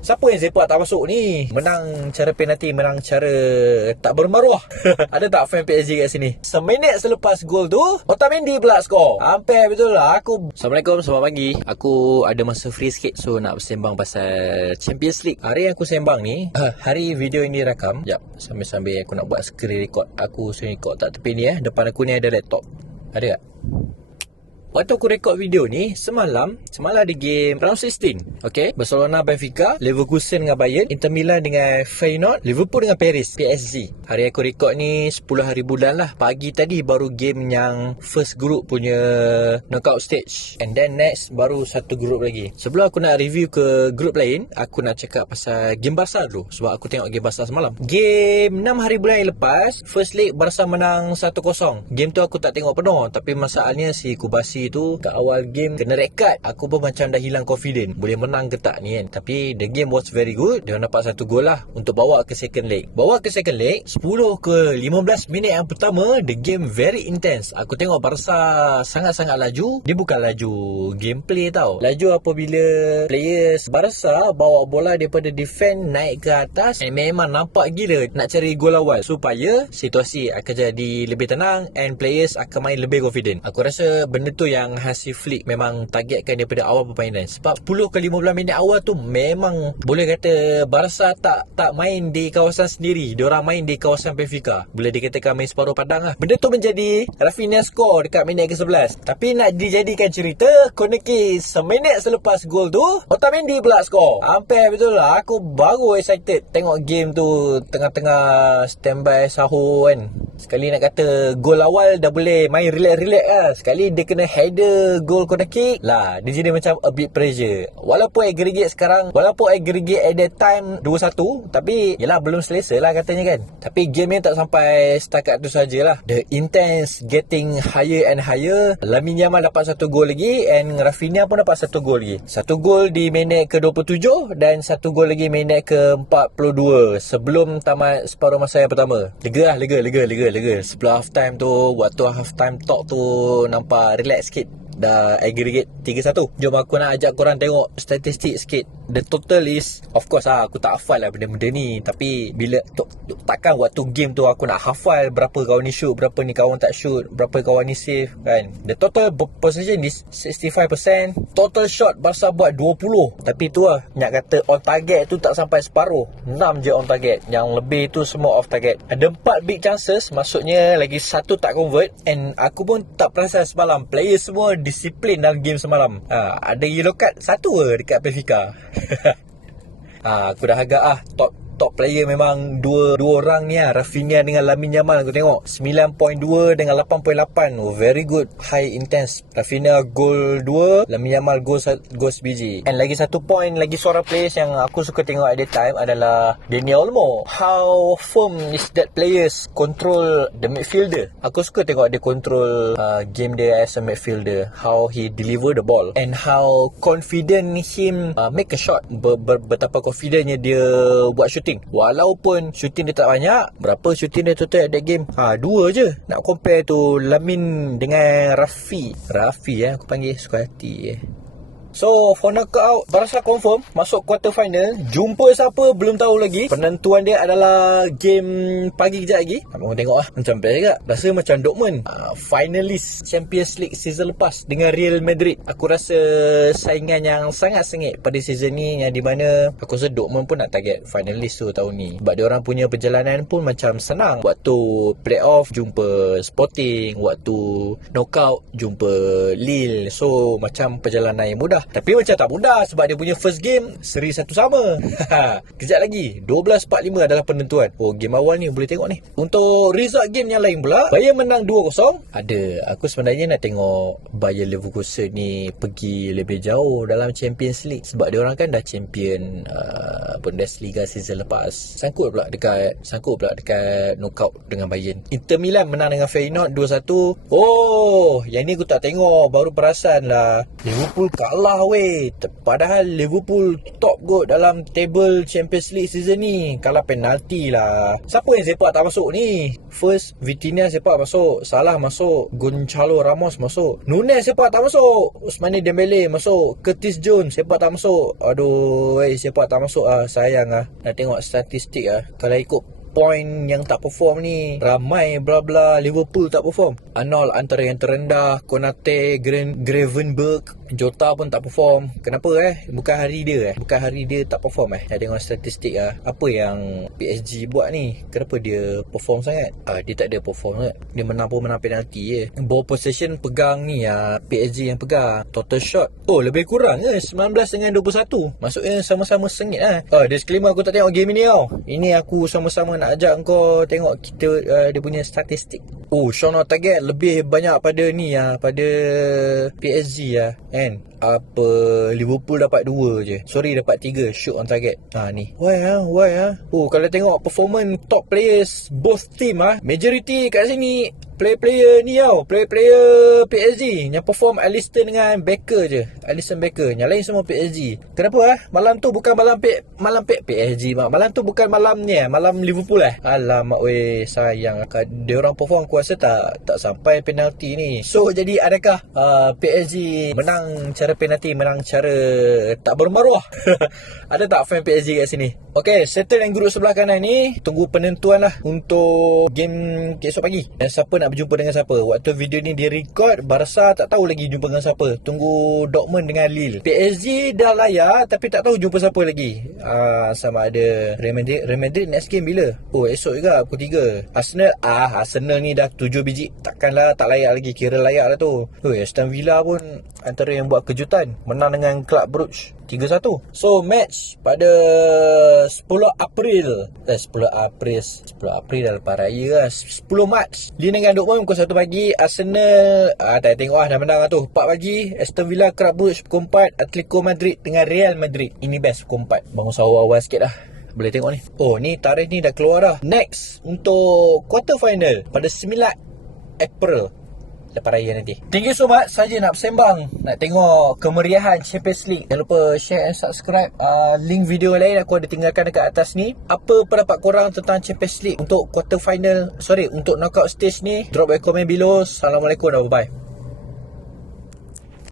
Siapa yang sepak tak masuk ni? Menang cara penalti, menang cara tak bermaruah. Ada tak fan PSG kat sini? Seminit selepas gol tu, Otamendi pula skor. Hampir betul lah aku. Assalamualaikum, selamat pagi. Aku ada masa free sikit so nak bersembang pasal Champions League. Hari yang aku sembang ni, hari video ini rakam. Jap, sambil-sambil aku nak buat screen record. Aku screen record tak tepi ni eh. Depan aku ni ada laptop. Ada tak? Waktu aku rekod video ni Semalam Semalam ada game Round 16 Okay? Barcelona Benfica Leverkusen dengan Bayern Inter Milan dengan Feyenoord Liverpool dengan Paris PSG Hari aku rekod ni 10 hari bulan lah. Pagi tadi baru game yang First group punya Knockout stage. And then next Baru satu group lagi. Sebelum aku nak review ke group lain Aku nak cakap pasal Game Barca dulu. Sebab aku tengok game Barca semalam. Game 6 hari bulan yang lepas First leg Barca menang 1-0 Game tu aku tak tengok penuh. Tapi masalahnya si Kubasi tu kat awal game kena rekat aku pun macam dah hilang confident. Boleh menang ke tak ni kan. Tapi the game was very good. Dia dapat satu gol lah untuk bawa ke second leg. Bawa ke second leg 10 ke 15 minit yang pertama the game very intense. Aku tengok Barca sangat-sangat laju. Dia bukan laju gameplay tau. Laju apabila players Barca bawa bola daripada defend naik ke atas and memang nampak gila nak cari gol awal supaya situasi akan jadi lebih tenang and players akan main lebih confident. Aku rasa benda tu yang Hansi Flick memang targetkan daripada awal permainan. Sebab 10 ke 15 minit awal tu memang boleh kata Barca tak tak main di kawasan sendiri. Dia orang main di kawasan Benfica. Boleh dikatakan main separuh padang lah. Benda tu menjadi Rafinha score dekat minit ke-11 tapi nak dijadikan cerita corner kick seminit selepas gol tu Otamendi pula score hampir betul lah aku baru excited tengok game tu tengah-tengah standby sahur kan. Sekali nak kata gol awal dah boleh main relax-relax lah. Sekali dia kena header goal corner kick. Lah dia jadi macam a bit pressure. Walaupun aggregate sekarang walaupun aggregate at that time 2-1 tapi yelah belum selesa lah katanya kan. Tapi game ni tak sampai setakat tu sajalah. The intense getting higher and higher. Lamin Yamal dapat satu gol lagi and Rafinha pun dapat satu gol lagi. Satu gol di minit ke-27 dan satu gol lagi minit ke-42 sebelum tamat separuh masa yang pertama. Lega lah lega lega lega lega. Sebelum half time tu waktu half time talk tu nampak relax sikit dah aggregate 3-1 jom aku nak ajak korang tengok statistik sikit. The total is of course lah aku tak hafal lah benda-benda ni. Tapi bila takkan waktu game tu aku nak hafal berapa kawan ni shoot berapa ni kawan tak shoot berapa kawan ni save kan? The total position is 65% total shot Barca buat 20 tapi tu lah nak kata on target tu tak sampai separuh. 6 je on target. Yang lebih tu semua off target. Ada 4 big chances. Maksudnya lagi satu tak convert. And aku pun tak perasan semalam player semua disiplin dalam game semalam. Ha, ada yellow card satu dekat Benfica. ha, aku dah agak ah top top player memang dua dua orang ni lah. Rafinha dengan Lamine Yamal aku tengok. 9.2 dengan 8.8 oh, very good. High intense. Rafinha goal 2 Lamine Yamal goal goal sebiji. And lagi satu point lagi seorang players yang aku suka tengok at the time adalah Daniel Olmo. How firm is that players control the midfielder? Aku suka tengok dia control uh, game dia as a midfielder. How he deliver the ball. And how confident him uh, make a shot. Ber, ber, betapa confidentnya dia buat shooting shooting. Walaupun shooting dia tak banyak Berapa shooting dia total that game? Ha dua je. Nak compare tu Lamin dengan Rafi. Rafi eh aku panggil suka hati eh So for knockout Barca confirm Masuk quarter final. Jumpa siapa Belum tahu lagi. Penentuan dia adalah Game Pagi kejap lagi. Abang tengok lah. Macam best juga. Rasa macam Dortmund uh, Finalist Champions League season lepas Dengan Real Madrid. Aku rasa Saingan yang sangat sengit Pada season ni Yang di mana Aku rasa Dortmund pun nak target Finalist tu tahun ni. Sebab dia orang punya perjalanan pun Macam senang. Waktu playoff Jumpa Sporting. Waktu knockout Jumpa Lille. So macam perjalanan yang mudah Tapi macam tak mudah Sebab dia punya first game Seri satu sama. Kejap lagi 12.45 adalah penentuan. Oh game awal ni boleh tengok ni. Untuk result game yang lain pula Bayern menang 2-0 Ada Aku sebenarnya nak tengok Bayern Leverkusen ni Pergi lebih jauh Dalam Champions League Sebab dia orang kan dah champion uh, uh, Bundesliga season lepas. Sangkut pula dekat sangkut pula dekat knockout dengan Bayern. Inter Milan menang dengan Feyenoord 2-1. Oh, yang ni aku tak tengok, baru perasan lah. Liverpool kalah weh. Padahal Liverpool top god dalam table Champions League season ni. Kalah penalti lah. Siapa yang sepak tak masuk ni? First, Vitinha sepak masuk. Salah masuk. Gonzalo Ramos masuk. Nunes sepak tak masuk. Usmane Dembele masuk. Curtis Jones sepak tak masuk. Aduh, eh, sepak tak masuk ah. Sayang ah. Nak tengok statistik ah. Kalau ikut point yang tak perform ni ramai bla bla Liverpool tak perform Arnold antara yang terendah Konate Gravenberg Jota pun tak perform. Kenapa eh? Bukan hari dia eh? Bukan hari dia tak perform eh? Saya tengok statistik ah Apa yang PSG buat ni? Kenapa dia perform sangat? Ah, Dia tak ada perform sangat. Dia menang pun menang penalti je Ball possession pegang ni ah, PSG yang pegang. Total shot. Oh lebih kurang ke 19 dengan 21 Maksudnya sama-sama sengit lah ah, Disclaimer aku tak tengok game ni tau. Ini aku sama-sama nak ajak kau Tengok kita uh, Dia punya statistik. Oh Sean target Lebih banyak pada ni ah, Pada PSG lah Kan? Apa Liverpool dapat 2 je. Sorry dapat 3 Shoot on target. Ha ni. Why ah? Why ah? Oh kalau tengok performance Top players Both team ah. Majority kat sini Player-player ni tau. Player-player PSG Yang perform Alisson dengan Becker je. Alisson Becker Yang lain semua PSG Kenapa ah? Malam tu bukan malam pe Malam pe PSG mak. Malam tu bukan malam ni eh. Malam Liverpool eh. Alamak weh. Sayang Dia orang perform Aku rasa tak Tak sampai penalti ni. So jadi adakah uh, PSG Menang cara penalti Menang cara Tak bermaruah? Ada tak fan PSG kat sini? Okay Settle yang grup sebelah kanan ni. Tunggu penentuan lah Untuk Game Esok pagi. Dan siapa nak berjumpa dengan siapa? Waktu video ni dia record Barca tak tahu lagi jumpa dengan siapa. Tunggu Dortmund dengan Lille. PSG dah layak Tapi tak tahu jumpa siapa lagi. Uh, Sama ada Real Madrid. Real Madrid next game bila? Oh esok juga pukul 3 Arsenal? Ah Arsenal ni dah 7 biji. Takkanlah tak layak lagi. Kira layak lah tu. Oh Aston Villa pun Antara yang buat kejutan Menang dengan Club Brugge 3-1 So match pada 10 April. Eh, 10 April. 10 April dah lepas raya lah. 10 Mac. Lille dengan Dortmund pukul 1 pagi. Arsenal ah, Tak tengok lah dah menang lah tu. 4 pagi Aston Villa Club pukul 4 Atletico Madrid dengan Real Madrid. Ini best pukul 4 Bangun sahur awal sikit lah. Boleh tengok ni. Oh ni tarikh ni dah keluar dah. Next Untuk quarter final Pada 9 April Lepas raya nanti. Thank you so much. Saja nak bersembang Nak tengok kemeriahan Champions League. Jangan lupa share and subscribe. Uh, Link video lain aku ada tinggalkan dekat atas ni. Apa pendapat korang tentang Champions League Untuk quarter final? Sorry Untuk knockout stage ni? Drop a comment below. Assalamualaikum dan bye-bye